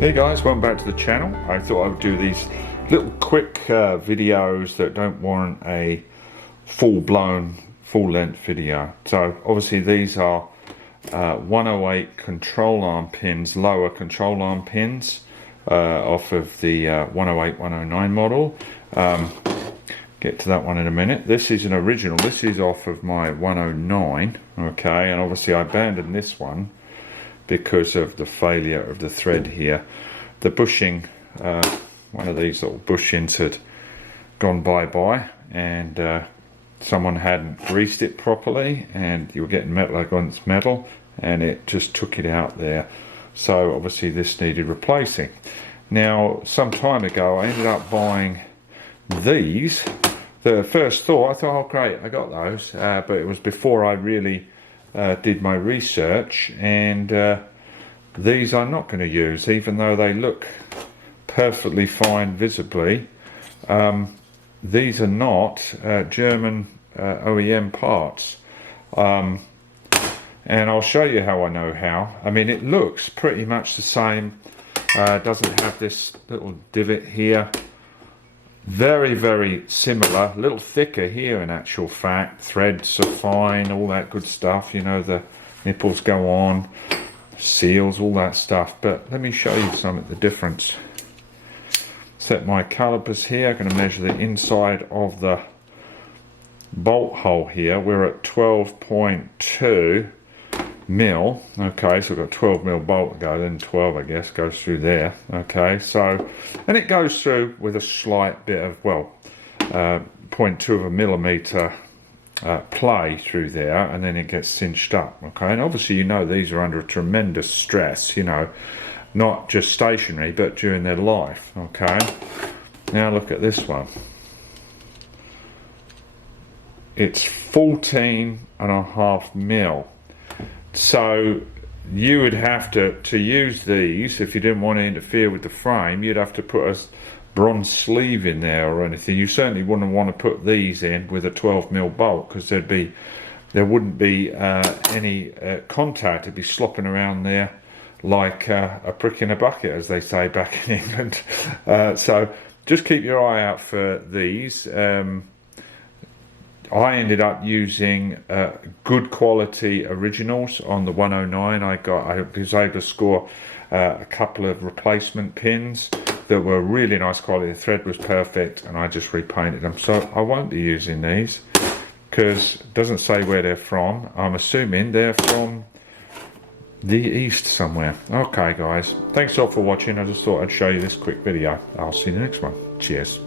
Hey guys, welcome back to the channel. I thought I would do these little quick videos that don't warrant a full-blown, full-length video. So obviously these are 108 control arm pins, lower control arm pins off of the 108, 109 model. Get to that one in a minute. This is an original. This is off of my 109, okay, and obviously I abandoned this one because of the failure of the thread here. The bushing, one of these little bushings had gone bye-bye, and someone hadn't greased it properly, and you were getting metal against metal, and it just took it out there. So obviously this needed replacing. Now, some time ago I ended up buying these. The first thought, I thought, oh great, I got those, but it was before I really did my research, and these I'm not going to use, even though they look perfectly fine visibly. These are not German OEM parts, and I'll show you how I know how. I mean, it looks pretty much the same. Doesn't have this little divot here. Very, very similar, a little thicker here in actual fact. Threads are fine, all that good stuff, you know, the nipples go on, seals, all that stuff. But let me show you some of the difference. Set my calipers here. I'm going to measure the inside of the bolt hole here. We're at 12.2 mil. Okay, so we've got 12 mil bolt to go, then 12 I guess goes through there. Okay, so, and it goes through with a slight bit of, well, 0.2 of a millimeter play through there, and then it gets cinched up. Okay, and obviously you know these are under a tremendous stress, you know, not just stationary but during their life. Okay, now look at this one. It's 14.5 mil. So you would have to use these, if you didn't want to interfere with the frame, you'd have to put a bronze sleeve in there or anything. You certainly wouldn't want to put these in with a 12 mil bolt, because there wouldn't be any contact. It'd be slopping around there like a prick in a bucket, as they say back in England. So just keep your eye out for these. I ended up using good quality originals on the 109. I was able to score a couple of replacement pins that were really nice quality. The thread was perfect, and I just repainted them. So I won't be using these because it doesn't say where they're from. I'm assuming they're from the east somewhere. Okay guys, thanks all for watching. I just thought I'd show you this quick video. I'll see you in the next one. Cheers.